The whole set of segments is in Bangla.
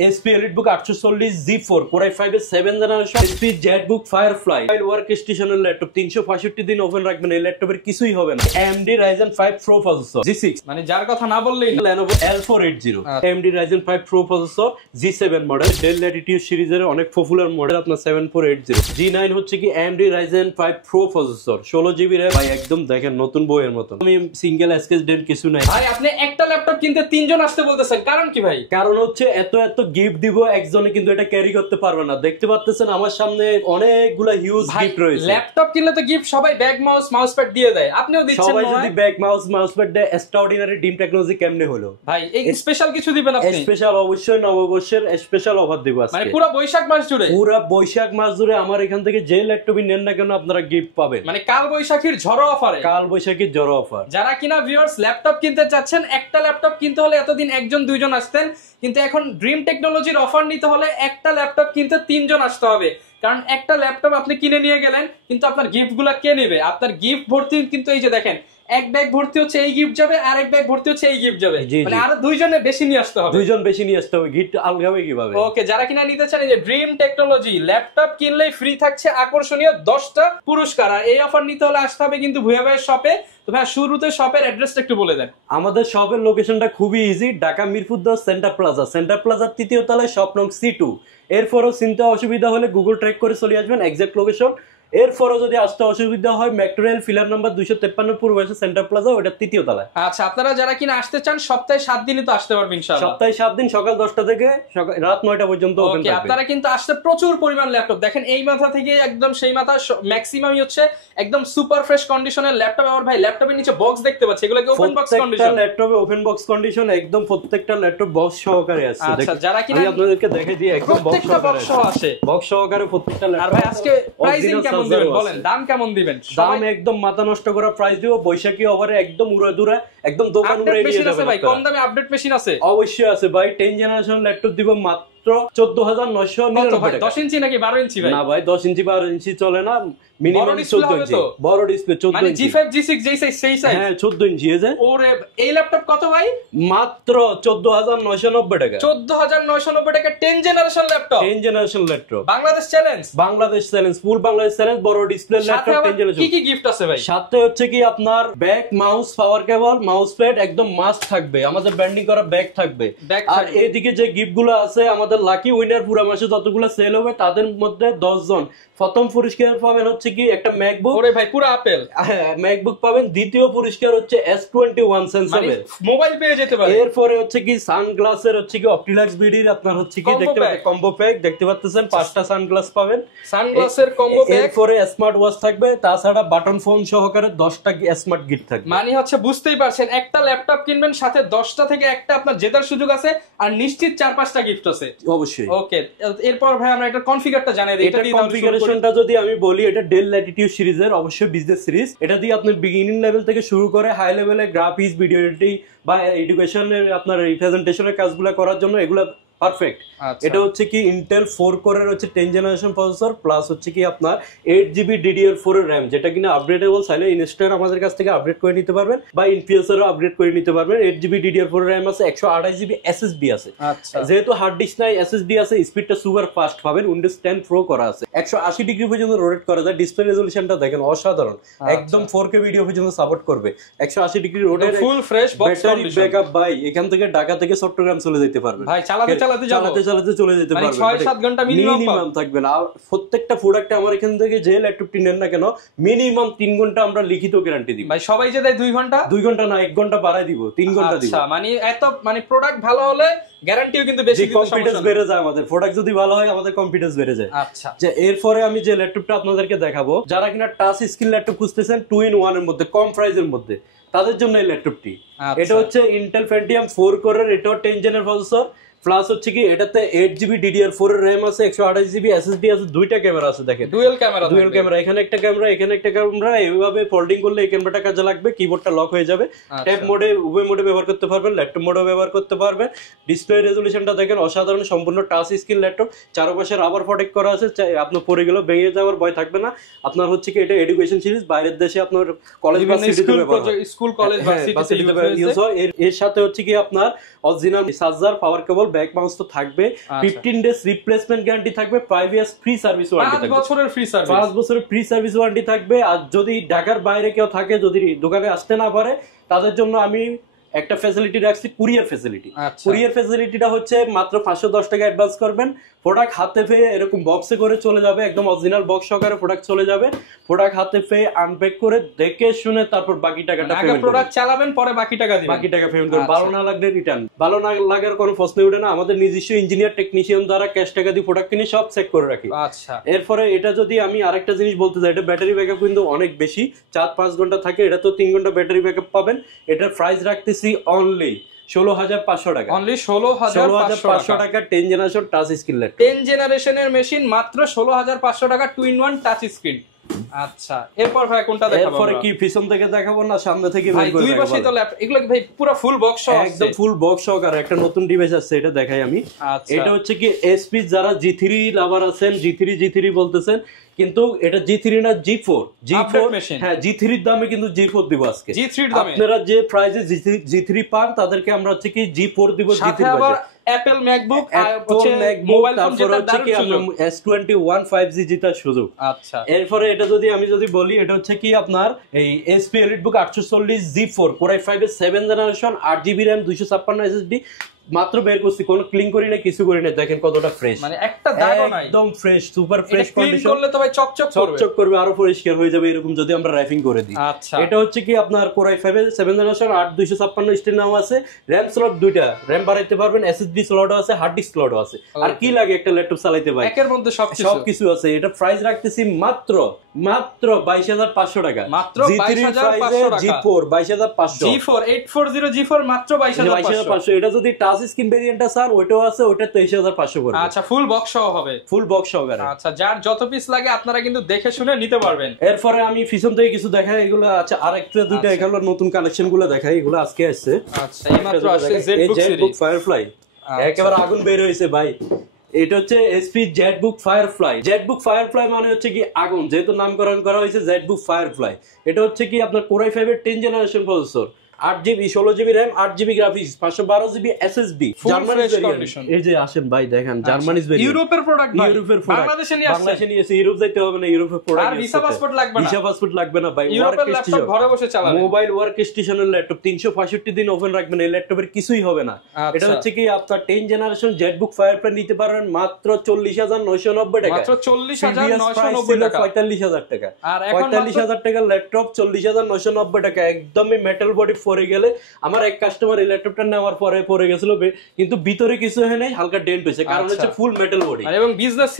HP EliteBook 840 Z4 Core i5 এর 7th generation HP ZBook Firefly work স্টেশনের ল্যাপটপ 365 দিন ওপেন রাখবেন এই ল্যাপটপের কিছুই হবে না। AMD Ryzen 5 Pro processor G6 মানে যার কথা না বললেই Lenovo L480 AMD Ryzen 5 Pro processor G7 model Dell Latitude সিরিজের অনেক পপুলার মডেল আপনার 7480 G9 হচ্ছে কি AMD Ryzen 5 Pro processor 16GB RAM ভাই একদম দেখেন নতুন বইয়ের মতো। আমি সিঙ্গেল স্কেচ ডেন্ট কিছু নাই ভাই। আপনি একটা ল্যাপটপ কিনতে তিনজন আসতে বলতেছেন, কারণ কি ভাই? কারণ হচ্ছে এত গিফট দিব, একজনে কিন্তু এটা ক্যারি করতে পারবে না। দেখতে পাচ্ছেন আমার সামনে অনেকগুলা হিউজ গিফট রয়েছে। ল্যাপটপ কিনলে তো গিফট সবাই ব্যাগ মাউস প্যাড দিয়ে দেয়, আপনিও দিচ্ছেন। সবাই যদি ব্যাগ মাউস প্যাড দেয় এক্সট্রাঅর্ডিনারি ডিম টেকনোলজি কেমনে হলো ভাই? এই স্পেশাল কিছু দিবেন আপনি? স্পেশাল অবশ্যই নববর্ষের স্পেশাল অফার দিব আজকে। মানে পুরো বৈশাখ মাস জুড়ে? পুরো বৈশাখ মাস জুড়ে আমার এখান থেকে যে ল্যাপটপই নেন না কেন আপনারা গিফট পাবেন। মানে কাল বৈশাখীর ঝড়ো অফারে? কাল বৈশাখীর ঝড়ো অফার। যারা কিনা ভিউয়ার্স ল্যাপটপ কিনতে চাচ্ছেন, একটা ল্যাপটপ কিনতে হলে এতদিন একজন দুইজন আসতেন, কিন্তু এখন ড্রিম টেকনোলজির অফার নিতে হলে একটা ল্যাপটপ কিনতে তিনজন আসতে হবে। কারণ একটা ল্যাপটপ আপনি কিনে নিয়ে গেলেন, কিন্তু আপনার গিফট গুলা কে নেবে? আপনার গিফট ভর্তি কিন্তু এই যে দেখেন, এক ব্যাগ ভর্তি হচ্ছে এই গিফট যাবে, আর এক ব্যাগ ভর্তি হচ্ছে এই গিফট যাবে। মানে আরো দুইজনে বেশি নিয়ে আসতে হবে। দুইজন বেশি নিয়ে আসতে হবে, গিফট আলগাবে কিভাবে? ওকে, যারা কিনা নিতে চান এই যে ড্রিম টেকনোলজি ল্যাপটপ কিনলেই ফ্রি থাকছে আকর্ষণীয় 10টা পুরস্কার। আর এই অফার নিতে হলে আসতে হবে কিন্তু ভুয়া ভাইয়ের শপে। তো ভাই শুরুতে শপের অ্যাড্রেসটা একটু বলে দেন। আমাদের শপের লোকেশনটা খুবই ইজি, ঢাকা মিরপুর 10 সেন্টার প্লাজার 3য় তলায় শপ নং C2। এরপরও চিন্তা অসুবিধা হলে গুগল ট্র্যাক করে চলে আসবেন এক্সাক্ট লোকেশন। এরপরও যদি আসতে অসুবিধা হয় মেট্রো রেল ফিলার নাম্বার 253 পূর্ব সেন্টার প্লাজা, ওটা 3য় তলায়। আচ্ছা, আপনারা যারা কিনা আসতে চান সপ্তাহে 7 দিনই তো আসতে পারবেন ইনশাআল্লাহ। সপ্তাহে 7 দিন সকাল 10টা থেকে রাত 9টা পর্যন্ত ওপেন থাকবে। আপনারা কিন্তু আসতে প্রচুর পরিমাণ ল্যাপটপ দেখেন, এই মাথা থেকে একদম সেই মাথা ম্যাক্সিমামই হচ্ছে একদম সুপার ফ্রেশ কন্ডিশনের ল্যাপটপ। আর ভাই ল্যাপটপের নিচে বক্স দেখতে পাচ্ছি, এগুলো কি ওপেন বক্স কন্ডিশন? প্রত্যেকটা ল্যাপটপে ওপেন বক্স কন্ডিশন, একদম প্রত্যেকটা ল্যাপটপ বক্স সহকারে আছে। আচ্ছা, যারা কিনা আমি আপনাদেরকে দেখাই দিই, একদম বক্স সহকারে বক্স সহকারে প্রত্যেকটা ল্যাপটপ। আর ভাই আজকে প্রাইসিং কেমন দিবেন বলেন? দাম কেমন দিবেন? দাম একদম মাথা নষ্ট করা প্রাইস দিব। বৈশাখী অফারে একদম উড়াদুরা, একদম দোকান উড়াই নিয়ে যাবেন ভাই। কম দামে আপডেট মেশিন আছে? অবশ্যই আছে ভাই। 10 জেনারেশন ল্যাপটপ দিব মাত্র 14,999 টাকা। 10 ইঞ্চি নাকি 12 ইঞ্চি ভাই? না ভাই, 10 ইঞ্চি 12 ইঞ্চি চলে না, মিনিমাম 14 ইঞ্চি বড় ডিসপ্লে। 14 ইঞ্চি G5 G6 যেই সাইজ সেই সাইজ? হ্যাঁ 14 ইঞ্চি আছে। ওরে এই ল্যাপটপ কত ভাই? মাত্র 14,990 টাকা। 14,990 টাকা 10 generation laptop. 10 generation laptop Bangladesh challenge. Bangladesh challenge, full Bangladesh challenge, বড় ডিসপ্লে ল্যাপটপ 10 জেনারেশন। কি কি গিফট আছে ভাই? সাথে হচ্ছে কি আপনার bag, mouse, power cable, mouse pad একদম মাস্ট থাকবে। আমাদের ব্র্যান্ডিং করা ব্যাগ থাকবে। আর এইদিকে যে গিফট গুলো আছে, আমাদের লাকি উইনার পুরো মাসে যতগুলো সেল হবে তাদের মধ্যে 10 জন প্রথম পুরস্কার পাবেন হচ্ছে কি একটা ম্যাকবুক। ওরে ভাই পুরো আপেল। হ্যাঁ ম্যাকবুক পাবেন। দ্বিতীয় পুরস্কার হচ্ছে S21 সেন্সরের মোবাইল পেয়ে যেতে পারে। এরপরে হচ্ছে কি সানগ্লাসের হচ্ছে কি অপটিলাক্স বিডির আপনার হচ্ছে কি দেখতে পাচ্ছেন কম্বো প্যাক দেখতে পাচ্ছেন, 5টা সানগ্লাস পাবেন। সানগ্লাসের কম্বো প্যাক। এরপরে স্মার্ট ওয়াচ থাকবে, তাছাড়া বাটন ফোন সহকারে 10টা স্মার্ট গিফট থাকবে। মানে হচ্ছে বুঝতেই পারছেন, একটা ল্যাপটপ কিনবেন সাথে 10টা থেকে একটা আপনার জেতার সুযোগ আছে, আর নিশ্চিত 4-5টা গিফট আছে অবশ্যই। ওকে, এরপর ভাই আমরা একটা কনফিগারটা জানিয়ে দিই। এটা কনফিগারেশনটা যদি আমি বলি, এটা ডেল ল্যাটিটিউড সিরিজের অবশ্যই বিজনেস সিরিজ। এটা দিয়ে আপনি বিগিনিং লেভেল থেকে শুরু করে হাই লেভেলে গ্রাফিক্স, ভিডিও এডিটিং বা এডুকেশনের আপনার রিপ্রেজেন্টেশনের কাজগুলো করার জন্য এগুলা পারফেক্ট। এটা হচ্ছে কি ইন্টেল 4 কোরের হচ্ছে 10 জেনারেশন প্রসেসর, প্লাস হচ্ছে কি আপনার 8GB DDR4 এর RAM, যেটা কিনা আপগ্রেডেবল। চাইলে ইনস্ট্যান্ট আমাদের কাছ থেকে আপগ্রেড করে নিতে পারবেন বা ইনফিউচারও আপগ্রেড করে নিতে পারবেন। 8GB DDR4 RAM আছে, 128GB SSD আছে। যেহেতু হার্ড ডিস্ক নাই, SSD আছে, স্পিডটা সুপার ফাস্ট পাবেন। উইন্ডোজ 10 প্রো করা আছে, 180 ডিগ্রি পর্যন্ত রোটেট করা যায়। ডিসপ্লে রেজোলিউশনটা দেখেন অসাধারণ, একদম 4K ভিডিও পর্যন্ত সাপোর্ট করবে। 180 degree rotate, full fresh box condition, backup ভাই এখান থেকে ঢাকা থেকে চট্টগ্রাম চলে যেতে পারবেন ভাই। চালাতে চলে যেতে পারবেন, 6-7 ঘন্টা মিনিমাম থাকবে না। আর প্রত্যেকটা প্রোডাক্টে আমার এখান থেকে যে ল্যাপটপটি নেন না কেন মিনিমাম 3 ঘন্টা আমরা লিখিত গ্যারান্টি দিই ভাই। সবাই যে দেয় 2 ঘন্টা, 2 ঘন্টা না 1 ঘন্টা বাড়াই দিব, 3 ঘন্টা দিব। আচ্ছা, মানে এত মানে প্রোডাক্ট ভালো হলে গ্যারান্টিও কিন্তু বেশি দিতে, কনফিডেন্স বেড়ে যায় আমাদের। প্রোডাক্ট যদি ভালো হয় আমাদের কনফিডেন্স বেড়ে যায়। আচ্ছা, যে এরপরে আমি যে ল্যাপটপটা আপনাদেরকে দেখাবো, যারা কিনা টাচ স্ক্রিন ল্যাপটপ খুঁজতেছেন 2-in-1 এর মধ্যে কম প্রাইসের মধ্যে, তাদের জন্য এই ল্যাপটপটি। এটা হচ্ছে ইন্টেল Pentium 4 কোরের, এটাও 10 জেনের প্রসেসর, প্লাস হচ্ছে কি এটাতে 8GB DDR4 এর RAM আছে, 128GB SSD আছে, দুইটা ক্যামেরা আছে দেখেন, ডুয়াল ক্যামেরা। এখানে একটা ক্যামেরা, এখানে একটা ক্যামেরা। এইভাবে ফোল্ডিং করলে এই ক্যামেরাটা কাজে লাগবে, কিবোর্ডটা লক হয়ে যাবে। ট্যাব মোডে, উভয় মোডে ব্যবহার করতে পারবেন, ল্যাপটপ মোডেও ব্যবহার করতে পারবেন। ডিসপ্লে রেজোলিউশনটা দেখেন অসাধারণ, সম্পূর্ণ টাচ স্ক্রিন ল্যাপটপ। চারপাশে রাবার প্রোটেক্ট করা আছে, আপনার পড়ে গেলেও ভেঙে যাওয়ার ভয় থাকবে না। আপনার হচ্ছে কি এটা এডুকেশন সিরিজ, বাইরের দেশে আপনার কলেজ বা সিটিতে ব্যবহার হয়, স্কুল কলেজ বা সিটিতে ইউজ হয়। এর সাথে হচ্ছে কি আপনার অরিজিনাল চার্জার, পাওয়ার কেবল, ব্যাক মাউস তো থাকবে, 15 ডেজ রিপ্লেসমেন্ট গ্যারান্টি থাকবে, 5 ইয়ার্স ফ্রি সার্ভিস ওয়ারেন্টি থাকবে, 5 বছরের ফ্রি সার্ভিস, 5 বছরের ফ্রি সার্ভিস ওয়ারেন্টি থাকবে। আর যদি ঢাকার বাইরে কেউ থাকে, যদি দোকানে আসতে না পারে, তাদের জন্য আমি একটা ফ্যাসিলিটি রাখছি, কুরিয়ার ফ্যাসিলিটি। কুরিয়ার ফ্যাসিলিটিটা হচ্ছে মাত্র 510 টাকা অ্যাডভান্স করবেন, প্রোডাক্ট হাতে পেয়ে এরকম বক্সে করে চলে যাবে, একদম অরিজিনাল বক্স সহকারে প্রোডাক্ট চলে যাবে, প্রোডাক্ট হাতে পেয়ে আনপ্যাক করে দেখে শুনে তারপর বাকি টাকাটা পেমেন্ট করবেন। প্রোডাক্ট চালাবেন, পরে বাকি টাকা দিবেন, বাকি টাকা পেমেন্ট করবেন। ভালো না লাগলে রিটার্ন, ভালো না লাগার কোনো প্রশ্নই ওঠে না। আমাদের নিজস্ব ইঞ্জিনিয়ার টেকনিশিয়ান দ্বারা ক্যাশ টাকা দিয়ে প্রোডাক্ট কিনে সব চেক করে রাখি। আচ্ছা, এরপরে এটা যদি আমি আরেকটা জিনিস বলতে চাই, এটা ব্যাটারি ব্যাকআপ কিন্তু অনেক বেশি, 4-5 ঘন্টা থাকে, এটা তো 3 ঘন্টা ব্যাটারি ব্যাকআপ পাবেন। এটার প্রাইস রাখতেছি অনলি 16,500 টাকা, অনলি 16,500 টাকা। 10 জেনারেশন টাচ স্ক্রিন ল্যাপটপ, 10 জেনারেশনের মেশিন, মাত্র 16,500 টাকা, 2-in-1 টাচ স্ক্রিন। আচ্ছা, এরপর ভাই কোনটা দেখাবো? এরপরে কি পিছন থেকে দেখাবো না সামনে থেকে বের করে দেখাবো? দুই পাশে তো ল্যাপটপ, এগুলো ভাই পুরো ফুল বক্স সহ, একদম ফুল বক্স সহকারে একটা নতুন ডিভাইস আছে, এটা দেখাই আমি। এটা হচ্ছে কি এসপি, যারা G3 লাভার আছেন, G3 বলতেছেন, কিন্তু এটা G3 না G4 মেশিন। হ্যাঁ, G3 এর দামে কিন্তু G4 দিব আজকে। G3 এর দামে আপনারা যে প্রাইসে G3 পান, তাদেরকে আমরা হচ্ছে কি G4 দিব। সাথে আবার অ্যাপল ম্যাকবুক আর হচ্ছে মোবাইল ফোন, যেটা দারুণ সুযোগ, S21 5G জেতার সুযোগ। আচ্ছা, এরপরে এটা আমি যদি বলি, এটা হচ্ছে কি আপনার এই SP EliteBook 840 G4 Core i5 এর 7 জেনারেশন, 8GB RAM, 256 SSD, মাত্র বের করছি, কোনো ক্লিন করি না, কিছু করি না। দেখেন কতটা ফ্রেশ, মানে একটা দাগও নাই, একদম ফ্রেশ, সুপার ফ্রেশ কন্ডিশন। করলে তো ভাই চকচক করবে, আরো পরিষ্কার হয়ে যাবে এরকম যদি আমরা র‍্যাপিং করে দিই। আচ্ছা, এটা হচ্ছে কি আপনার Core i5 এর 7 জেনারেশন, 8 256 স্টিল নাম আছে, RAM স্লট দুইটা, RAM বাড়াইতে পারবেন, SSD স্লটও আছে, হার্ড ডিস্ক স্লটও আছে। আর কি লাগে একটা ল্যাপটপ চালাইতে ভাই, একের মধ্যে সবকিছু আছে। এটা প্রাইস রাখতেছি মাত্র 22,500 টাকা, মাত্র 22,500 টাকা। G4 22,500, G4 840 G4 মাত্র 22,500। এটা যদি টাচ স্ক্রিন ভেরিয়েন্টটা স্যার, ওইটাও আছে, ওইটা 23,500 করে। আচ্ছা, ফুল বক্স সহ হবে, ফুল বক্স সহকারে। আচ্ছা, যার যত পিস লাগে আপনারা কিন্তু দেখে শুনে নিতে পারবেন। এরপরে আমি পিছন থেকে কিছু দেখাই, এগুলো আচ্ছা আরেকটা দুইটা এগুলো নতুন কালেকশন গুলো দেখাই, এগুলো আজকে আসছে। আচ্ছা, এইমাত্র আসছে ZBook Firefly, একেবারে আগুন বের হয়েছে ভাই। এটা হচ্ছে SP ZBook Firefly মানে হচ্ছে কি আগুন, যেহেতু নামকরণ করা হয়েছে ZBook Firefly। এটা হচ্ছে কি আপনার Core i5 এর 10 generation processor, 8GB 16GB RAM, 8GB graphics, 512GB SSD, জার্মানিজ variant. এই যে আসেন ভাই দেখেন, জার্মানিজ ভেরিয়েন্ট, ইউরোপের প্রোডাক্ট ভাই, ইউরোপের প্রোডাক্ট বাংলাদেশে নিয়ে আসছে। বাংলাদেশে নিয়ে এসে, ইউরোপ যাইতে হবে না, ইউরোপের প্রোডাক্ট, আর ভিসা পাসপোর্ট লাগবে না, ভিসা পাসপোর্ট লাগবে না ভাই। ইউরোপের ল্যাপটপ ঘরে বসে চালাবেন, মোবাইল ওয়ার্ক স্টেশনের ল্যাপটপ 365 দিন ওপেন রাখবেন, এই ল্যাপটপের কিছুই হবে না। এটা হচ্ছে কি আপনার 10 জেনারেশন ZBook Firefly নিতে পারবেন মাত্র 40,990 টাকা, মাত্র 40,990 টাকা, 45,000 টাকা, আর এখন 45,000 টাকার ল্যাপটপ 40,990 টাকা, একদমই মেটাল বডি পরে গেলে। আমার এক কাস্টমার এই ল্যাপটপটা নেওয়ার পরে পরে গেছিল, কিন্তু ভিতরে কিছু হয় নাই, হালকা ডেন্ট হয়েছে, কারণ হচ্ছে ফুল মেটাল বডি এবং বিজনেস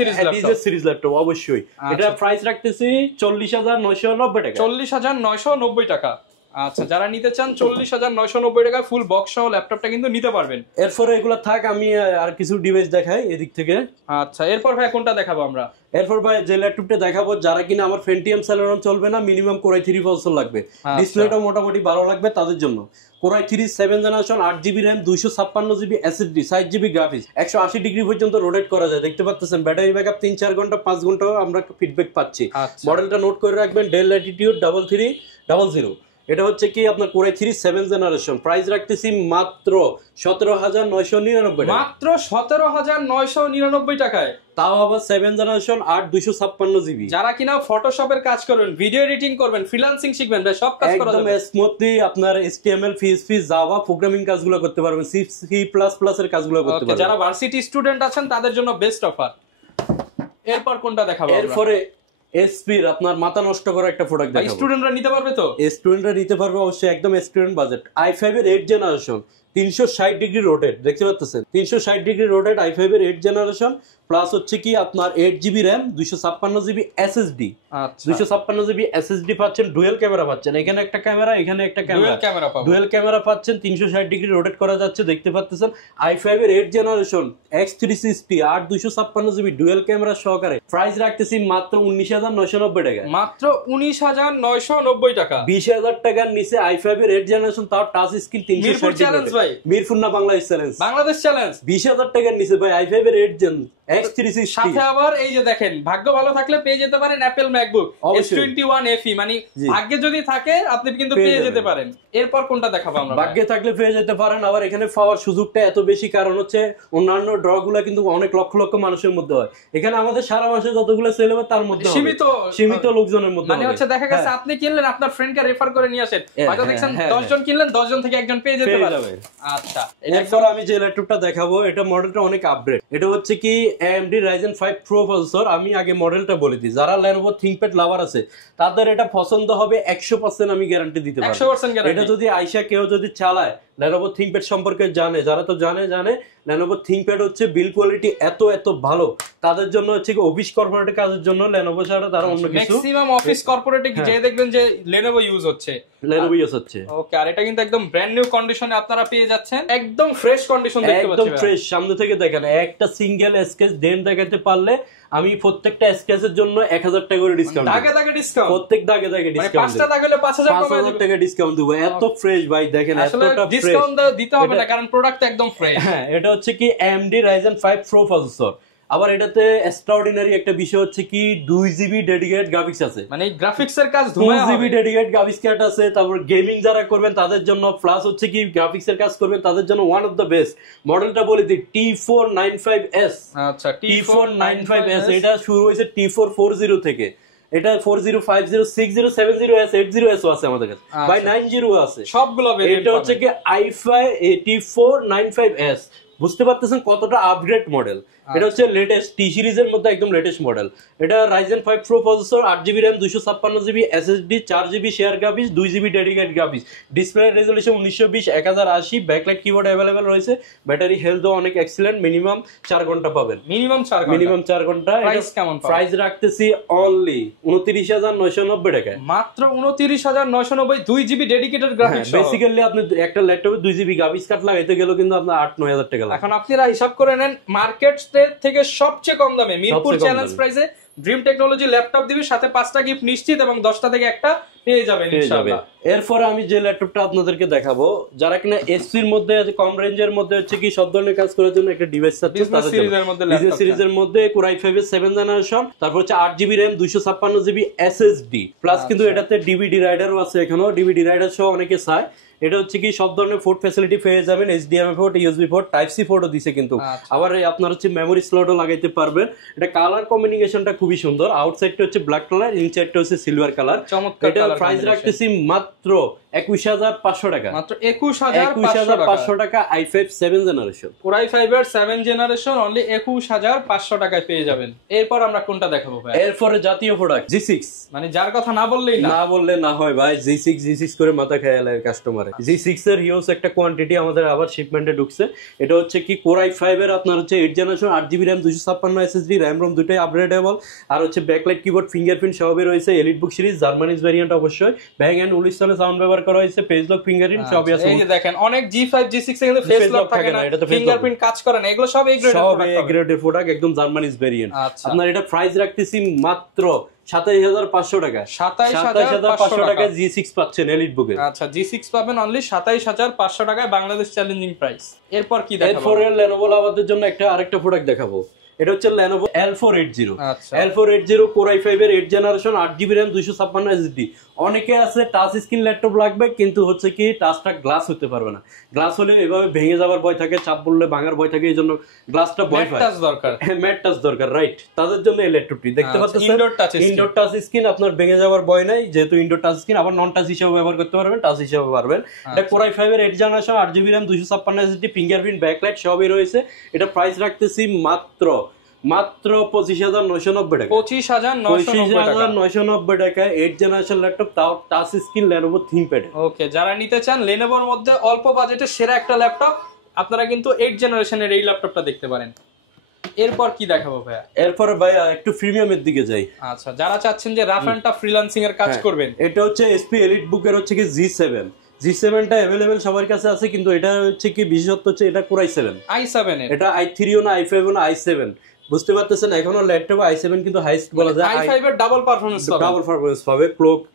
সিরিজ ল্যাপটপ অবশ্যই। এটা প্রাইস রাখতেছি 40,990 টাকা, 40,990 টাকা। আচ্ছা, যারা নিতে চান 40,990 টাকা ফুল বক্স সহ ল্যাপটপটা কিন্তু নিতে পারবেন। এরপরে এগুলো থাক, আমি আর কিছু ডিভাইস দেখাই এদিক থেকে। আচ্ছা, এরপর ভাই কোনটা দেখাবো আমরা? এরপর ভাই যে ল্যাপটপটা দেখাবো, যারা কিনা আমার Pentium Celeron চলবে না, মিনিমাম Core i3 প্রসেসর লাগবে, ডিসপ্লেটা মোটামুটি ভালো লাগবে, তাদের জন্য Core i3 7 generation, 8GB RAM, 256GB SSD, 6GB graphics, 180 degree পর্যন্ত রোটেট করা যায়। দেখতে পাচ্ছেন ব্যাটারি ব্যাকআপ 3-4 ঘন্টা 5 ঘন্টাও আমরা ফিডব্যাক পাচ্ছি। মডেলটা নোট করে রাখবেন, Dell Latitude 3300। এটা হচ্ছে কি আপনার Core i3 7 জেনারেশন, প্রাইস রাখতেছি মাত্র 17,999 টাকা, মাত্র 17,999 টাকায়, তাও আবার 7 জেনারেশন, 8 256GB। যারা কিনা ফটোশপের কাজ করবেন, ভিডিও এডিটিং করবেন, ফ্রিল্যান্সিং শিখবেন, ভাই সব কাজ করা যাবে একদম স্মুথলি। আপনার HTML, PHP, জাভা প্রোগ্রামিং কাজগুলো করতে পারবেন, C++ এর কাজগুলো করতে পারবেন। যারা ভার্সিটি স্টুডেন্ট আছেন তাদের জন্য বেস্ট অফার। এরপর কোনটা দেখাবো? এরপরে এসপির আপনার মাথা নষ্ট করা একটা প্রোডাক্ট দেখাবো। স্টুডেন্টরা নিতে পারবে তো? স্টুডেন্টরা নিতে পারবে অবশ্যই, একদম স্টুডেন্ট বাজেট। i5 এর 8 জেনারেশন, 360 ডিগ্রি রোটেট, দেখতে পাচ্ছেন 360 ডিগ্রি রোটেট, i5 এর 8 জেনারেশন, প্লাস হচ্ছে কি আপনার 8GB RAM, 256GB SSD। 256GB SSD পাচ্ছেন, ডুয়েল ক্যামেরা পাচ্ছেন, এখানে একটা ক্যামেরা, এখানে একটা ক্যামেরা, ডুয়েল ক্যামেরা পাচ্ছেন, 360 ডিগ্রি রোটেট করা যাচ্ছে, দেখতে পাচ্ছেন। i5 এর 8 generation, X360, 8 256GB dual camera সহকারে, প্রাইস রাখতেছি মাত্র 19,990 টাকা, মাত্র 19,990 টাকা। 20,000 টাকার নিচে i5 এর 8 জেনারেশন, তাও টাচ স্ক্রিন, 360 ডিগ্রি। মিরপুর না বাংলাদেশ চ্যালেঞ্জ, 20,000 টাকার নিচে ভাই i5 এর 8 জেন X360 সাথে আবার এই যে দেখেন, ভাগ্য ভালো থাকলে পেয়ে যেতে পারেন অ্যাপল ম্যাকবুক S21 FE, মানে ভাগ্যে যদি থাকে আপনি কিন্তু পেয়ে যেতে পারেন। এরপর কোনটা দেখাবো আমরা? ভাগ্যে থাকলে পেয়ে যেতে পারেন। আবার এখানে পাওয়ার সুযোগটা এত বেশি কারণ হচ্ছে অন্যান্য ড্র গুলা কিন্তু অনেক লক্ষ লক্ষ মানুষের মধ্যে হয়, এখানে আমাদের সারা মাসে যতগুলো সেল হবে তার মধ্যে সীমিত লোকজনের মধ্যে, মানে হচ্ছে দেখা গেছে আপনি কিনলেন, আপনার ফ্রেন্ডকে রেফার করে নিয়ে আসেন, হয়তো দেখছেন 10 জন কিনলেন, 10 জন থেকে একজন পেয়ে যেতে পারবে। আচ্ছা, এরপর আমি যে ল্যাপটপটা দেখাবো এটা মডেলটা অনেক আপগ্রেড। এটা হচ্ছে কি AMD Ryzen 5 Pro প্রসেসর। আমি আগে মডেলটা বলে দিই, যারা Lenovo ThinkPad লাভার আছে তাদের এটা পছন্দ হবে 100%, আমি গ্যারান্টি দিতে পারি। 100% গ্যারান্টি। এটা যদি আইসা কেউ যদি চালায়, Lenovo ThinkPad সম্পর্কে জানে, যারা তো জানে Lenovo ThinkPad হচ্ছে বিল কোয়ালিটি এত ভালো, তাদের জন্য হচ্ছে কি অফিস কর্পোরেট কাজের জন্য Lenovo ছাড়া তারা অন্য কিছু ম্যাক্সিমাম অফিস কর্পোরেটে যে দেখবেন যে Lenovo ইউজ হচ্ছে, Lenovo ইউজ হচ্ছে। ওকে, আর এটা কিন্তু একদম ব্র্যান্ড নিউ কন্ডিশনে আপনারা পেয়ে যাচ্ছেন, একদম ফ্রেশ কন্ডিশন দেখতে পাচ্ছেন, একদম ফ্রেশ। সামনে থেকে দেখেন, একটা সিঙ্গেল স্কেচ ডেন্ট দেখাতে পারলে আমি প্রত্যেকটা স্কেচের জন্য 1000 টাকা করে ডিসকাউন্ট, দাগে ডিসকাউন্ট, প্রত্যেক দাগে ডিসকাউন্ট, মানে 5টা দাগ হলে 5000 টাকা ডিসকাউন্ট দেব। এত ফ্রেশ ভাই, দেখেন এতটা ফ্রেশ, ডিসকাউন্ট দিতে হবে না কারণ প্রোডাক্ট একদম ফ্রেশ। হ্যাঁ, এটা হচ্ছে কি AMD Ryzen 5 Pro প্রসেসর। আবার এটাতে এক্সট্রাঅর্ডিনারি একটা বিষয় হচ্ছে কি 2GB ডেডিকেটেড গ্রাফিক্স আছে, মানে গ্রাফিক্সের কাজ ধুমায়া হবে। 2GB ডেডিকেটেড গ্রাফিক্স কার্ড আছে। তারপর গেমিং যারা করবেন তাদের জন্য, প্লাস হচ্ছে কি গ্রাফিক্সের কাজ করবেন তাদের জন্য ওয়ান অফ দ্য বেস্ট। মডেলটা বলে দিই T495S। আচ্ছা, T495S এটা শুরু হয়েছে T440 থেকে। এটা 40, 50, 60, 70S, 80S আছে আমাদের কাছে ভাই, 90 আছে সবগুলো। এটা হচ্ছে কি i5 T495S। বুঝতে পারতেছেন কতটা আপগ্রেড মডেল। এটা হচ্ছে লেটেস্ট টি সিরিজের মধ্যে একদম লেটেস্ট মডেল। এটা Ryzen 5 Pro processor, 8GB RAM, 256GB SSD, 4GB share graphics, 2GB dedicated graphics. Display resolution 1920 1080, backlight keyboard available রয়েছে। ব্যাটারি হেলথও অনেক এক্সিলেন্ট, মিনিমাম 4 ঘন্টা পাবেন, মিনিমাম 4 ঘন্টা। প্রাইস কেমন? প্রাইস রাখতেছি অনলি 29990 টাকায়, মাত্র 29990, 2GB ডেডিকেটেড গ্রাফিক্স। বেসিক্যালি আপনি একটা ল্যাপটপে 2GB গ্রাফিক্স কার্ড লাগাইতে গেলেও কিন্তু আপনার 8-9000 টাকা লাগে। এখন আপনারা হিসাব করে নেন, মার্কেট থেকে সবচেয়ে কম দামে মিরপুর চ্যালেঞ্জ প্রাইসে ড্রিম টেকনোলজি ল্যাপটপ দিবে, সাথে 5টা গিফট নিশ্চিত এবং 10টা থেকে একটা পেয়ে যাবেন ইনশাআল্লাহ। এরপর আমি যে ল্যাপটপটা আপনাদেরকে দেখাবো, যারা কিনা এসসির মধ্যে আছে, কম রেঞ্জের মধ্যে হচ্ছে কি সব ধরনের কাজ করার জন্য একটা ডিভাইস আছে, বিজনেস সিরিজের মধ্যে Core i5 এর 7th জেনারেশন, তারপর হচ্ছে 8GB RAM, 256GB SSD, plus কিন্তু এটাতে DVD রাইডারও আছে। এখনো DVD রাইডার সহ অনেকে চায়। এটা হচ্ছে কি সব ধরনের পোর্ট ফ্যাসিলিটি পেয়ে যাবেন, HDMI port, USB port, type C পোর্টও দিছে কিন্তু। আবার আপনার হচ্ছে মেমোরি স্লটও লাগাইতে পারবেন। এটা কালার কম্বিনেশনটা খুবই সুন্দর, আউটসাইডটা হচ্ছে ব্ল্যাক কালার, ইনসাইডটা হচ্ছে সিলভার কালার। এটা প্রাইস রাখতেছি মাত্র 21500 টাকা, মাত্র 21500 টাকা। i5 7th generation, Core i5 এর 7th জেনারেশন অনলি 21500 টাকায় পেয়ে যাবেন। এরপর আমরা কোনটা দেখাবো ভাই? এরপরে জাতীয় প্রোডাক্ট G6, মানে যার কথা না বললেই না বললে না হয় ভাই। G6 করে মাথা খেয়ে লাগে কাস্টমার। G6 এর হিউজ একটা কোয়ান্টিটি আমাদের আবার শিপমেন্টে ঢুকছে। এটা হচ্ছে কি Core i5 এর আপনার হচ্ছে 8th generation, 8GB RAM, 256 SSD, RAM ROM দুটোই আপগ্রেডেবল। আর হচ্ছে ব্যাকলাইট কিবোর্ড, ফিঙ্গারপ্রিন্ট সবই রয়েছে। এলিট বুক সিরিজ, জার্মানিজ ভ্যারিয়েন্ট অবশ্যই। ব্যাং এন্ড উলিস্টনে সাউন্ড ব্যবহার করা হয়েছে, পেজ লক, ফিঙ্গারপ্রিন্ট সবই আছে। এই যে দেখেন, অনেক G5 G6 এ কিন্তু ফেস লক থাকে না, ফিঙ্গারপ্রিন্ট কাজ করে না, এগুলো সব এই গ্রেডের প্রোডাক্ট, একদম জার্মানিজ ভ্যারিয়েন্ট। আপনার এটা প্রাইস রাখতেছি মাত্র 27500 টাকা, 27500 টাকা G6 পাচ্ছেন এলিট বুকে। আচ্ছা, G6 পাবেন অনলি 27500 টাকায়, বাংলাদেশ চ্যালেঞ্জিং প্রাইস। এরপর কি দেখাবো? এরপর Lenovo লাভারদের জন্য আরেকটা প্রোডাক্ট দেখাবো। এটা হচ্ছে Lenovo L480। L480 Core i5 এর 8th generation, 8GB RAM, 256 SSD। অনেকে আছে টাচ স্ক্রিন ল্যাপটপ লাগবে, কিন্তু হচ্ছে কি টাচটা গ্লাস হতে পারবে না। গ্লাস হলে এভাবে ভেঙে যাওয়ার ভয় থাকে, চাপ পড়লে ভাঙার ভয় থাকে, এইজন্য গ্লাসটা ভয় পায়। ম্যাট টাচ দরকার, রাইট। তাদের জন্য এই ল্যাপটপটি দেখতে পাচ্ছেন, ইনডোর টাচ স্ক্রিন, আপনার ভেঙে যাওয়ার ভয় নাই, যেহেতু ইনডোর টাচ স্ক্রিন। আবার নন টাচ হিসেবে ব্যবহার করতে পারবেন, টাচ হিসেবে পারবেন। এটা Core i5 এর 8th generation, 8GB RAM, 256 SSD, fingerprint, backlight সবই রয়েছে। এটা প্রাইস রাখতেছি মাত্র 25990 টাকা, 25990 টাকায় 8th জেনারেশন ল্যাপটপ, তাও টাচ স্ক্রিন Lenovo ThinkPad। ওকে, যারা নিতে চান Lenovoর মধ্যে অল্প বাজেটে সেরা একটা ল্যাপটপ, আপনারা কিন্তু 8th জেনারেশনের এই ল্যাপটপটা দেখতে পারেন। এরপর কি দেখাবো ভাইয়া? এরপরে ভাইয়া একটু প্রিমিয়ামের দিকে যাই। আচ্ছা, যারা চাচ্ছেন যে রাফ এন্ড টাফ ফ্রিল্যান্সিং এর কাজ করবেন, এটা হচ্ছে HP এলিট বুকের হচ্ছে কি G7টা अवेलेबल সবার কাছে আছে, কিন্তু এটা হচ্ছে কি বিশেষত্ব হচ্ছে এটা Core i7 এর, এটা i3 ও না, i5 ও না, i7। বুঝতে পারতেছেন, এখনো ল্যাপটপ i7 কিন্তু হাইস্ট বলা যায়। i5 এর ডাবল পারফরম্যান্স পাবে,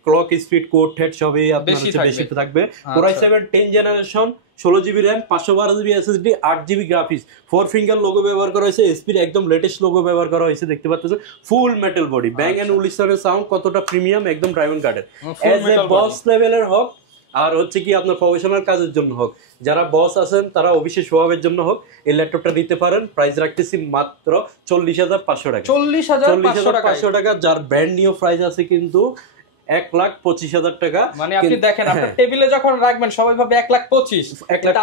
ক্লক স্পিড, কোড হেড সবই আপনার হচ্ছে বেশি থাকবে। Core i7 10th generation, 16GB RAM, 512GB SSD, 8GB graphics, 4 finger logo ব্যবহার করা হয়েছে, এসপির একদম লেটেস্ট লোগো ব্যবহার করা হয়েছে, দেখতে পাচ্ছেন full metal body, Bang and উলিসনের সাউন্ড কতটা প্রিমিয়াম, একদম ড্রাইভেন কার্ডের এজ এ বস লেভেলের হোক আর হচ্ছে কি আপনার প্রফেশনাল কাজের জন্য হোক, যারা বস আছেন তারা অফিসে স্বভাবের জন্য হোক এই ল্যাপটপটা নিতে পারেন। প্রাইস রাখতেছি মাত্র 40,500 টাকা। 40,500 টাকা, যার ব্র্যান্ড নিউ প্রাইস আছে কিন্তু 1,25,000 টাকা। মানে আপনি দেখেন আপনার টেবিলে যখন রাখবেন সবাই ভাবে 1,25,000,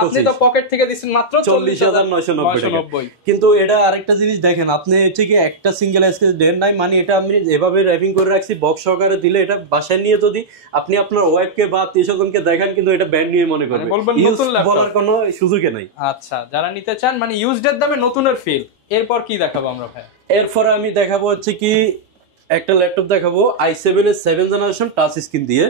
আপনি তো পকেট থেকে দিচ্ছেন মাত্র 40,990। কিন্তু এটা আরেকটা জিনিস দেখেন, আপনি হচ্ছে কি একটা সিঙ্গেল স্কেচ দেন নাই, মানে এটা আমি এভাবে র্যাপিং করে রাখছি বক্স সহকারে দিলে এটা বাসায় নিয়ে যদি আপনি আপনার ওয়াইফকে বা আত্মীয়স্বজনকে দেখেন কিন্তু এটা ব্র্যান্ড নিউ মনে করবে, বলার কোনো সুযোগই নাই। আচ্ছা, যারা নিতে চান মানে ইউজড এর দামে নতুনের ফিল। এরপর কি দেখাবো আমরা ভাই? এরপর আমি দেখাবো হচ্ছে কি একটা ল্যাপটপ দেখাবো i7 এর 7th জেনারেশন টাচ স্ক্রিন দিয়ে।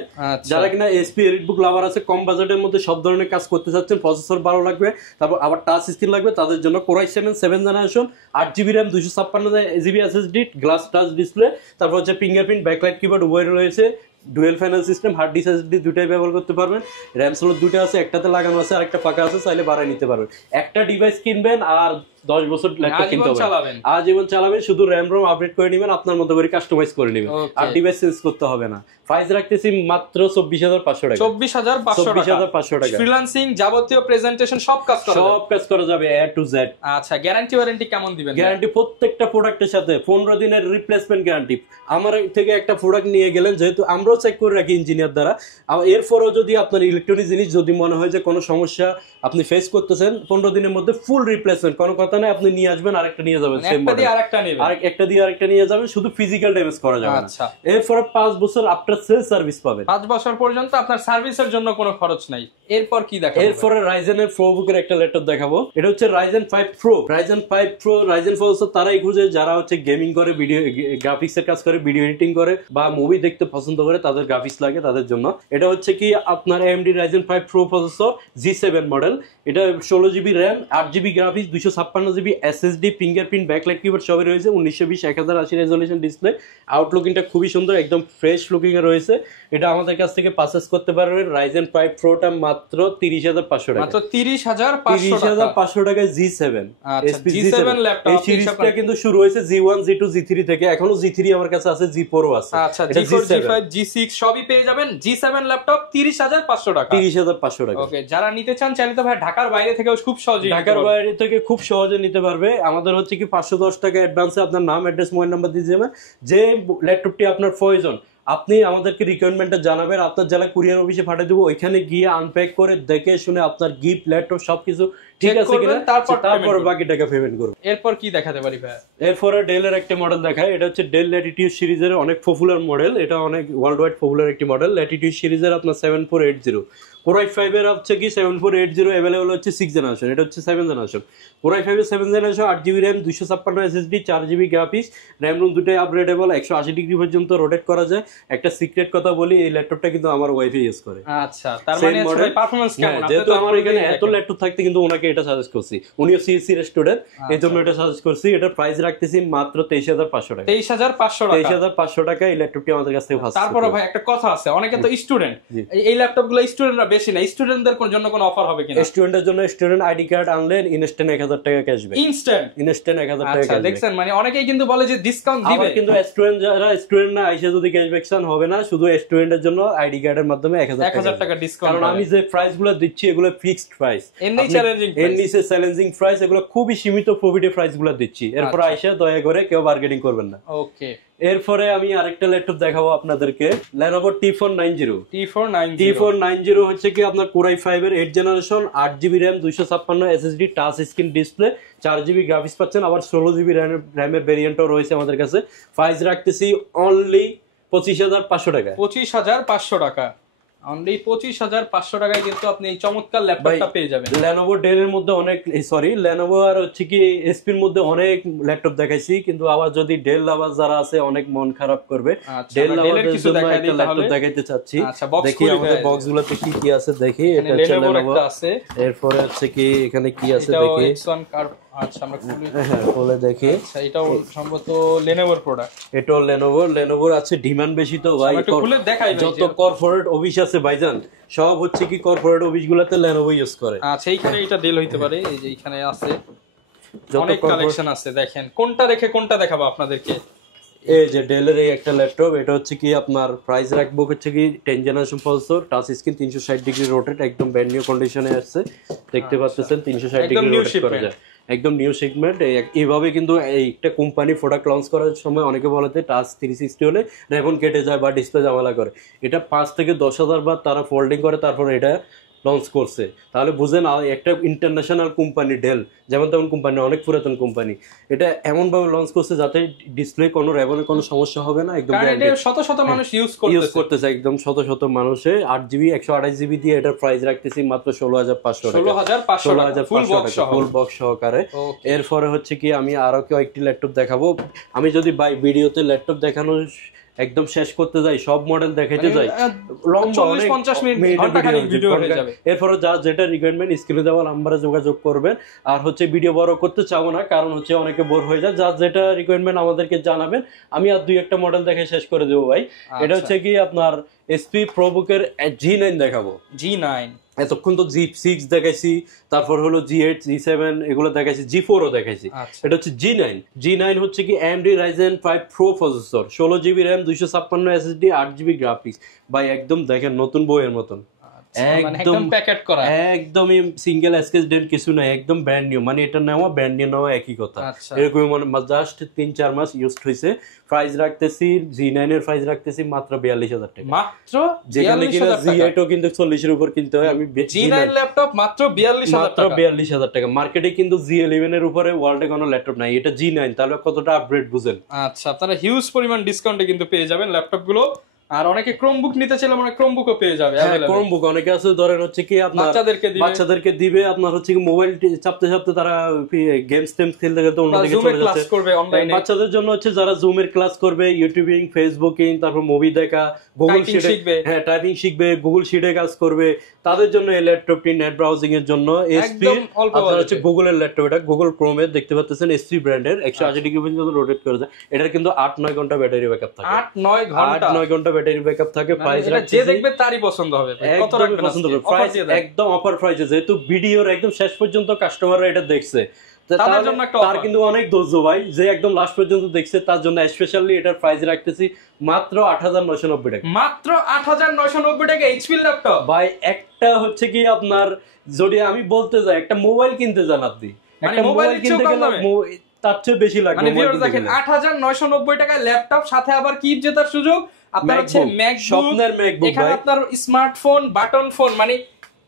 যারা কিনা এসপি এলিটবুক লাভার আছে, কম বাজেটের মধ্যে সব ধরনের কাজ করতে চাচ্ছেন, প্রসেসর ভালো লাগবে, তারপর আবার টাচ স্ক্রিন লাগবে, তাদের জন্য Core i7 7th generation, 8GB RAM, 256GB SSD, glass touch display, তারপর হচ্ছে ফিঙ্গারপ্রিন্ট, ব্যাকলাইট কিবোর্ড উভয় রয়েছে, dual panel system, hard disk SSD দুটাই ব্যবহার করতে পারবেন। র্যাম স্লট দুটো আছে, একটাতে লাগানো আছে আর একটা ফাঁকা আছে, চাইলে বাড়াই নিতে পারবেন। একটা ডিভাইস কিনবেন আর 10 বছর ল্যাপটপ কিনতে হবে, আজীবন চালাবেন, শুধু র্যাম রোম আপডেট করে নেবেন, আপনার মতো করে কাস্টমাইজ করে নেবেন, আর ডিভাইস চেঞ্জ করতে হবে না। প্রাইস রাখতেছি মাত্র 24,500 টাকা। 24,500 টাকা। ফ্রিল্যান্সিং, যাবতীয় প্রেজেন্টেশন সব কাজ করা যাবে A to Z। আচ্ছা, গ্যারান্টি ওয়ারেন্টি কেমন দিবেন? গ্যারান্টি প্রত্যেকটা প্রোডাক্টের সাথে 15 দিনের রিপ্লেসমেন্ট গ্যারান্টি। আমার থেকে একটা প্রোডাক্ট নিয়ে গেলেন, যেহেতু আমরাও চেক করে রাখি ইঞ্জিনিয়ার দ্বারা, এরপরও যদি আপনার ইলেকট্রনিক জিনিস যদি মনে হয় যে কোনো সমস্যা আপনি ফেস করতেছেন, 15 দিনের মধ্যে ফুল রিপ্লেসমেন্ট, কোনো কথা নাই, আপনি নিয়ে আসবেন আরেকটা নিয়ে যাবেন, একটা দিয়ে আরেকটা নিয়ে যাবেন, শুধু ফিজিক্যাল ড্যামেজ করা যাবে না। আচ্ছা, এরপরে 5 বছর আফটার সেল সার্ভিস পাবেন, 5 বছর পর্যন্ত আপনার সার্ভিসের জন্য কোনো খরচ নাই। এরপর কি দেখাবো? এরপরে রাইজেনের প্রোবুকের একটা ল্যাপটপ দেখাবো। এটা হচ্ছে Ryzen 5 Pro। Ryzen প্রসেসর তারাই খুঁজে যারা হচ্ছে গেমিং করে, ভিডিও গ্রাফিক্স এর কাজ করে, ভিডিও এডিটিং করে বা মুভি দেখতে পছন্দ করে, তাদের গ্রাফিক্স লাগে তাদের জন্য। এটা হচ্ছে কি আপনার AMD Ryzen 5 Pro processor, G7 model. এটা 16GB RAM, 8GB graphics, 256GB SSD, fingerprint, backlight keyboard সবই রয়েছে, 1920x1080 রেজোলিউশন ডিসপ্লে। আউটলুকিংটা খুবই সুন্দর, একদম ফ্রেশ লুকিং এ রয়েছে। এটা আমাদের কাছ থেকে পারচেজ করতে পারবেন। Ryzen 5 Proটা মাত্র 30,500 টাকা। মাত্র 30,500 টাকায় G7। আচ্ছা, G7 ল্যাপটপ। এই সিরিজটা কিন্তু শুরু হয়েছে G1, G2, G3 থেকে, এখনো G3 আমার কাছে আছে, G4 ও আছে। আচ্ছা, G4, G5, G6 সবই পেয়ে যাবেন। G7 ল্যাপটপ 30,500 টাকা। 30,500 টাকা। ওকে, যারা নিতে চান চাইলে তো ভাই ঢাকার বাইরে থেকেও খুব সহজে খুব সহজে নিতে পারবে। আমাদের হচ্ছে কি 510 টাকা অ্যাডভান্সে আপনার নাম, অ্যাড্রেস, মোবাইল নাম্বার দিয়ে যাবেন। যে ল্যাপটপটি আপনার প্রয়োজন আপনি আমাদেরকে রিকোয়ারমেন্টটা জানাবেন, আপনার জেলা কুরিয়ার অফিসে পাঠিয়ে দেবো, ওইখানে গিয়ে আনপ্যাক করে দেখে শুনে আপনার গিফট, ল্যাপটপ সবকিছু ঠিক আছে কিনা, তারপর বাকি টাকা পেমেন্ট করুন। এরপর কি দেখাতে পারি ভাই? এরপরে ডেলের একটা মডেল দেখায়। এটা হচ্ছে ডেল ল্যাটিটিউড সিরিজের অনেক পপুলার মডেল, এটা অনেক ওয়ার্ল্ড ওয়াইড পপুলার একটি মডেল। ল্যাটিটিউড সিরিজের আপনার 7480 Core i5 এর হচ্ছে কি 7480 अवेलेबल হচ্ছে 6 জেনারেশন, এটা হচ্ছে 7 জেনারেশন। Core i5 এর 7 generation, 8GB RAM, 256 SSD, 4GB graphics, RAM room দুটোই আপগ্রেডেবল, 180 ডিগ্রি পর্যন্ত রোটেট করা যায়। একটা সিক্রেট কথা বলি, এই ল্যাপটপটা কিন্তু আমার ওয়াইফ ইউজ করে। আচ্ছা, তার মানে আসলে পারফরম্যান্স কেমন? যেহেতু আমার এখানে এত ল্যাপটপ থাকতে কিন্তু ওনাকে এটা সাজেস্ট করছি, উনিও সিএসসি এর স্টুডেন্ট, এজন্য এটা সাজেস্ট করছি। এটার প্রাইস রাখতেছি মাত্র 23,500 টাকা। 23,500 টাকা। 23,500 টাকা এই ল্যাপটপটি আমাদের কাছ থেকে ফার্স্ট। তারপরে ভাই একটা কথা আছে, অনেকে তো স্টুডেন্ট, এই ল্যাপটপগুলো স্টুডেন্টরা বেশি না, স্টুডেন্টদের জন্য কোনো অফার হবে কিনা? স্টুডেন্টের জন্য স্টুডেন্ট আইডি কার্ড আনলে ইনস্ট্যান্ট 1000 টাকা ক্যাশব্যাক। ইনস্ট্যান্ট 1000 টাকা ক্যাশব্যাক। দেখছেন, মানে অনেকেই কিন্তু বলে যে ডিসকাউন্ট দিবে, কিন্তু স্টুডেন্ট যারা স্টুডেন্ট না আইসা যদি ক্যাশব্যাক চান হবে না, শুধু স্টুডেন্টের জন্য আইডি কার্ডের মাধ্যমে 1000 টাকা ডিসকাউন্ট। কারণ আমি যে প্রাইসগুলো দিচ্ছি এগুলো ফিক্সড প্রাইস, এমনি চ্যালেঞ্জিং প্রাইস, এগুলো খুবই সীমিত প্রফিটে প্রাইসগুলো দিচ্ছি। এরপর আইসা দয়া করে কেউ বার্গেনিং করবেন না। ওকে, এরপরে আমি আরেকটা ল্যাপটপ দেখাবো আপনাদেরকে, Lenovo T490 হচ্ছে কি আপনার Core i5 এর 8 generation, 8GB RAM, 256 SSD, touch screen display, 4GB graphics পাচ্ছেন, আবার 16GB RAM এর ভেরিয়েন্টও রয়েছে আমাদের কাছে। প্রাইস রাখতেছি অনলি 25,500 টাকা। 25,500 টাকা, অনলি 25,500 টাকায় কিন্তু আপনি এই চমৎকার ল্যাপটপটা পেয়ে যাবেন। Lenovo Dell এর মধ্যে অনেক Lenovo আর হচ্ছে কি SP এর মধ্যে অনেক ল্যাপটপ দেখাইছি, কিন্তু আবার যদি Dell আবার যারা আছে অনেক মন খারাপ করবে। Dell এর কিছু ল্যাপটপ দেখাইতে চাচ্ছি। দেখি আমাদের বক্সগুলোতে কি কি আছে দেখি। এটা হচ্ছে Lenovo, এরপরে হচ্ছে কি এখানে কি আছে দেখি। আচ্ছা আমরা খুলে হ্যাঁ বলে দেখি। আচ্ছা এটাও সম্ভবত লেনোভোর প্রোডাক্ট। এটাও লেনোভোর আছে, ডিমান্ড বেশি তো ভাই। একটু খুলে দেখাই ভাই। যত কর্পোরেট অফিস আছে ভাইজান সব হচ্ছে কি কর্পোরেট অফিস গুলাতে লেনোভো ইউজ করে। আচ্ছা এইখানে এটা ডেল হইতে পারে, এই যে এইখানে আছে যত অনেক কালেকশন আছে। দেখেন কোনটা রেখে কোনটা দেখাবো আপনাদেরকে। এই যে ডেলের এই একটা ল্যাপটপ, এটা হচ্ছে কি আপনার প্রাইস রাখবো হচ্ছে কি 10 generation processor, touch screen, 360 degree rotate, একদম ব্র্যান্ড নিউ কন্ডিশনে আসছে। দেখতে পাচ্ছেন 360 ডিগ্রি রোটেট করা যায়, একদম নিউ সেগমেন্ট। এইভাবে কিন্তু একটা কোম্পানি প্রোডাক্ট লঞ্চ করার সময় অনেকে বলে টাচ 360 হলে রেবন কেটে যায় বা ডিসপ্লে ঝামেলা করে। এটা 5 থেকে 10,000 বার তারা ফোল্ডিং করে তারপর এটা লঞ্চ করছে। তাহলে বুঝেন একটা ইন্টারন্যাশনাল কোম্পানি ডেল, যেমন তেমন কোম্পানি, অনেক পুরাতন কোম্পানি, এটা এমন ভাবে লঞ্চ করছে যাতে ডিসপ্লে কোনো রেবনের কোনো সমস্যা হবে না। একদম শত শত মানুষ ইউজ করতেছে, একদম শত শত মানুষে 8GB 128GB দিয়ে এটার প্রাইস রাখতেছি মাত্র 16,500 টাকা, 16,500 টাকা ফুল বক্স সহকারে। এরপরে হচ্ছে কি আমি আরো কয়েকটি ল্যাপটপ দেখাবো। আমি যদি বাই ভিডিওতে ল্যাপটপ দেখানো একদম শেষ করতে যাই, সব মডেল দেখাইতে যাই, লম্বা 40-50 মিনিট ভিডিও হয়ে যাবে। এরপরে যা যেটা রিকোয়ারমেন্ট স্ক্রিনে দেওয়া নাম্বারে যোগাযোগ করবেন। আর হচ্ছে ভিডিও বড় করতে চাবো না, কারণ হচ্ছে অনেকে বোর হয়ে যায়। যা যেটা রিকোয়ারমেন্ট আমাদেরকে জানাবেন, আমি আর 2-1টা মডেল দেখে শেষ করে দেবো ভাই। এটা হচ্ছে কি আপনার এসপি প্রোবুকের G9 দেখাবো। G9 এতক্ষণ তো G6 দেখাইছি, তারপর হলো G8 G7 এগুলো দেখাইছি, G4ও দেখাইছি। এটা হচ্ছে G9 হচ্ছে কি AMD Ryzen 5 Pro processor, 16GB RAM, 256 SSD, 8GB graphics. ভাই একদম দেখেন নতুন বইয়ের মতন, একদম প্যাকেট করা, একদমই সিঙ্গেল স্কেচ ডেন্ট কিছু নাই, একদম ব্র্যান্ড নিউ। মানে এটা নেওয়া ব্র্যান্ড নিউ নেওয়া একই কথা, এরকম মানে জাস্ট 3-4 মাস ইউজ হয়েছে। প্রাইস রাখতেছি G9 এর প্রাইস রাখতেছি মাত্র 42,000 টাকা, মাত্র। যেখানে কিনা G8 ও কিন্তু 40 এর উপর কিনতে হয়, আমি G9 ল্যাপটপ মাত্র 42,000 টাকা। মার্কেটে কিন্তু G11 এর উপরে ওয়ার্ল্ডে কোনো ল্যাপটপ নাই, এটা G9, তাহলে কতটা আপগ্রেড বুঝেন। আচ্ছা আপনারা হিউজ পরিমাণ ডিসকাউন্টে কিন্তু পেয়ে যাবেন ল্যাপটপ গুলো। আর অনেকে ক্রোমবুক নিতে চাইলে মানে ক্রোমবুকও পেয়ে যাবে। ক্রোমবুক অনেকে আছে ধরেন হচ্ছে কি আপনার বাচ্চাদেরকে দিবে, আপনার হচ্ছে কি মোবাইল চাপতে চাপতে তারা গেমস টেমস খেলতে খেলতে অন্যদিকে চলে যাচ্ছে। বাচ্চাদের জন্য হচ্ছে যারা জুমের ক্লাস করবে, ইউটিউবিং, ফেসবুকিং, তারপর মুভি দেখা, গুগল শিটে টাইপিং শিখবে, গুগল শিটে কাজ করবে, তাদের জন্য এই ল্যাপটপটি নেট ব্রাউজিং এর জন্য এসপি আপনার হচ্ছে গুগলের ল্যাপটপ। এটা গুগল ক্রোমে দেখতে পাচ্ছেন, এসপি ব্র্যান্ডের, 180 ডিগ্রি পর্যন্ত রোটেট করে যায়। এটার কিন্তু 8-9 ঘন্টা ব্যাটারি ব্যাকআপ থাকে, 8-9 ঘন্টা ব্যাটারি ব্যাকআপ থাকে। প্রাইস যে দেখবে তারই পছন্দ হবে, কত রাখবেন পছন্দ হবে। প্রাইস একদম অফার প্রাইসে, যেহেতু ভিডিওর একদম শেষ পর্যন্ত কাস্টমাররা এটা দেখছে, তার কিন্তু অনেক ধৈর্য ভাই, যে একদম লাস্ট পর্যন্ত দেখছে তার জন্য স্পেশালি এটার প্রাইস রাখতেছি মাত্র 8,990 টাকা, মাত্র 8,990 টাকা এইচপি ল্যাপটপ। ভাই একটা হচ্ছে কি আপনার যদি আমি বলতে যাই একটা মোবাইল কিনতে যান, আপনি একটা মোবাইল কিনতে গেলে তার চেয়ে বেশি লাগবে। মানে ভিউয়ার্স দেখেন 8,990 টাকায় ল্যাপটপ, সাথে আবার কি জেতার সুযোগ, আপনার হচ্ছে ম্যাকবুক, স্বপ্নের ম্যাকবুক, এখানে আপনার স্মার্টফোন, বাটন ফোন, মানে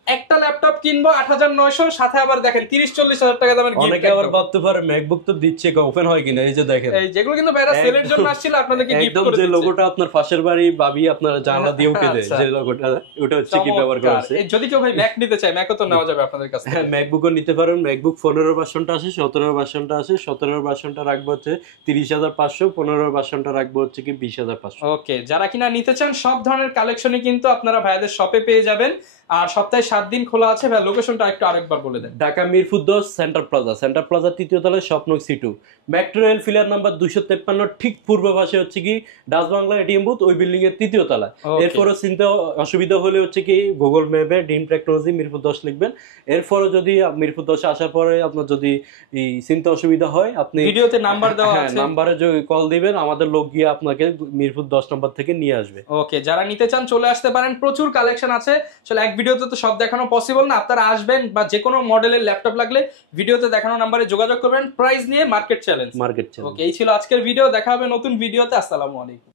একটা ল্যাপটপ কিনবো 8,900, সাথে আবার দেখেন 30-40 হাজার টাকা দামের গিফট। অনেকে আবার ভাবতে পারে ম্যাকবুক তো দিচ্ছে, ওপেন হয় কিনা, এই যে দেখেন এই যেগুলো কিন্তু বাইরে সেলের জন্য আসছিল আপনাদেরকে গিফট করে দিচ্ছে। যে লোগোটা আপনার পাশের বাড়ি ভাবি আপনার জানলা দিয়ে উঠে দেয়, যে লোগোটা, ওটা হচ্ছে কি ব্যবহার করা আছে। যদি কেউ ভাই ম্যাক নিতে চায়, ম্যাকও তো নেওয়া যাবে আপনাদের কাছে। হ্যাঁ ম্যাকবুকও নিতে পারেন। ম্যাকবুক 15 ভার্সনটা আছে, 17 ভার্সনটা আছে। 17 ভার্সনটা রাখবো হচ্ছে 30,500, 15 ভার্সনটা রাখবো হচ্ছে কি 20,500। ওকে, যারা কিনা নিতে চান সব ধরনের কালেকশনই কিন্তু আপনারা ভাইদের শপে পেয়ে যাবেন। আর সপ্তাহে 7 দিন খোলা আছে। ভাই লোকেশনটা একটু আরেকবার বলে দেন। ঢাকা মিরপুর 10 সেন্টার প্লাজা 3য় তলায় স্বপ্ন C2, metro rail filler number 253 ঠিক পূর্ব পাশে হচ্ছে কি ডাচ বাংলা এটিএম বুথ, ওই বিল্ডিং এর 3য় তলায়। এরপরে চিন্তা অসুবিধা হলে হচ্ছে কি গুগল ম্যাপে ডিম টেকনোলজি মিরপুর 10 লিখবেন। এরপরে যদি মিরপুর 10 আসার পরে আপনার যদি চিন্তা অসুবিধা হয়, আপনি ভিডিওতে নাম্বার দেওয়া আছে, নাম্বারে কল দিবেন, আমাদের লোক গিয়ে আপনাকে মিরপুর 10 নম্বর থেকে নিয়ে আসবে। ওকে, যারা নিতে চান চলে আসতে পারেন, প্রচুর কালেকশন আছে। আসলে এক ভিডিওতে তো সব দেখানো পসিবল না, আপনারা আসবেন বা যে কোনো মডেলের ল্যাপটপ লাগলে ভিডিওতে দেখানো নাম্বারে যোগাযোগ করবেন। প্রাইস নিয়ে মার্কেট চ্যালেঞ্জ। ওকে, এই ছিল আজকের ভিডিও, দেখা হবে নতুন ভিডিওতে। আসসালামু আলাইকুম।